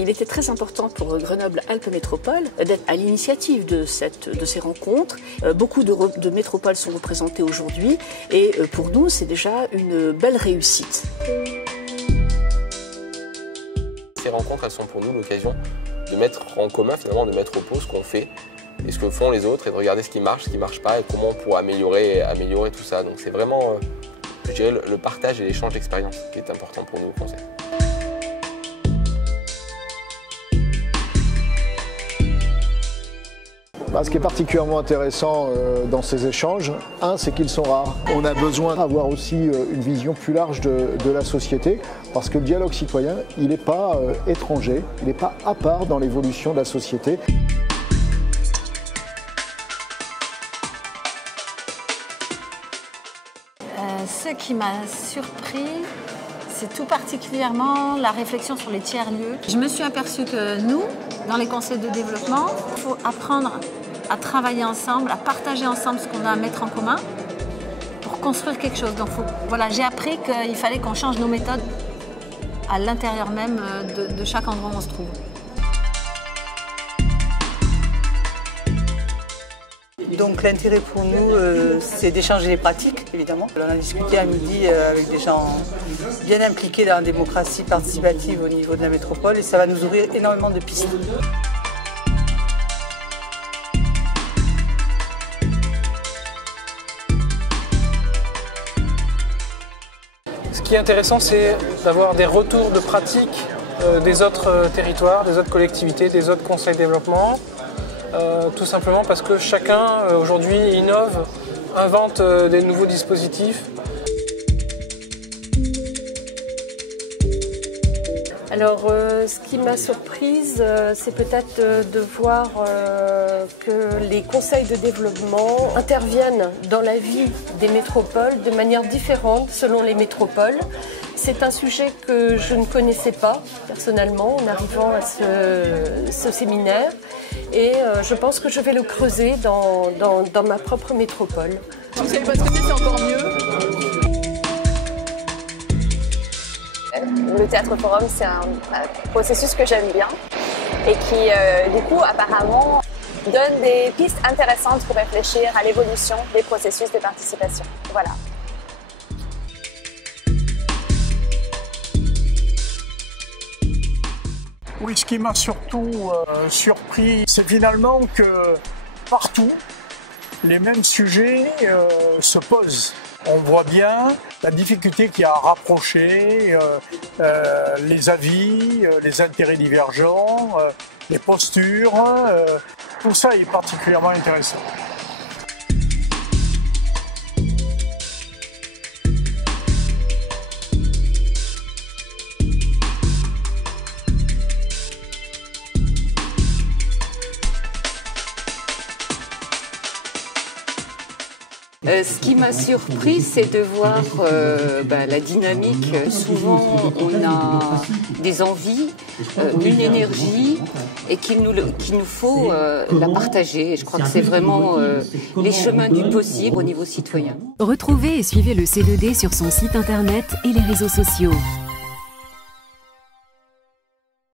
qu'il était très important pour Grenoble-Alpes Métropole d'être à l'initiative de ces rencontres. Beaucoup de métropoles sont représentées aujourd'hui et pour nous, c'est déjà une belle réussite. Ces rencontres, elles sont pour nous l'occasion de mettre en commun, finalement, de mettre au pot ce qu'on fait et ce que font les autres et de regarder ce qui marche pas et comment on pourrait améliorer tout ça. Donc c'est vraiment, je dirais, le partage et l'échange d'expériences qui est important pour nous au conseil. Ce qui est particulièrement intéressant dans ces échanges, c'est qu'ils sont rares. On a besoin d'avoir aussi une vision plus large de la société, parce que le dialogue citoyen, il n'est pas étranger, il n'est pas à part dans l'évolution de la société. Ce qui m'a surpris, c'est tout particulièrement la réflexion sur les tiers-lieux. Je me suis aperçue que nous, dans les conseils de développement, il faut apprendre à travailler ensemble, à partager ensemble ce qu'on a à mettre en commun pour construire quelque chose. Donc voilà, j'ai appris qu'il fallait qu'on change nos méthodes à l'intérieur même de chaque endroit où on se trouve. Donc l'intérêt pour nous, c'est d'échanger les pratiques, évidemment. On a discuté à midi avec des gens bien impliqués dans la démocratie participative au niveau de la métropole et ça va nous ouvrir énormément de pistes. Ce qui est intéressant, c'est d'avoir des retours de pratiques des autres territoires, des autres collectivités, des autres conseils de développement. Tout simplement parce que chacun aujourd'hui innove, invente des nouveaux dispositifs. Alors, ce qui m'a surprise, c'est peut-être de voir que les conseils de développement interviennent dans la vie des métropoles de manière différente selon les métropoles. C'est un sujet que je ne connaissais pas personnellement en arrivant à ce séminaire et je pense que je vais le creuser dans ma propre métropole. Si vous savez pas ce que c'est encore mieux. Le Théâtre Forum, c'est un processus que j'aime bien et qui, du coup, apparemment, donne des pistes intéressantes pour réfléchir à l'évolution des processus de participation. Voilà. Oui, ce qui m'a surtout surpris, c'est finalement que partout, les mêmes sujets se posent. On voit bien la difficulté qu'il y a à rapprocher les avis, les intérêts divergents, les postures. Tout ça est particulièrement intéressant. Ce qui m'a surpris, c'est de voir la dynamique. Souvent, on a des envies, une énergie, et qu'il nous faut la partager. Et je crois que c'est vraiment les chemins du possible au niveau citoyen. Retrouvez et suivez le C2D sur son site internet et les réseaux sociaux.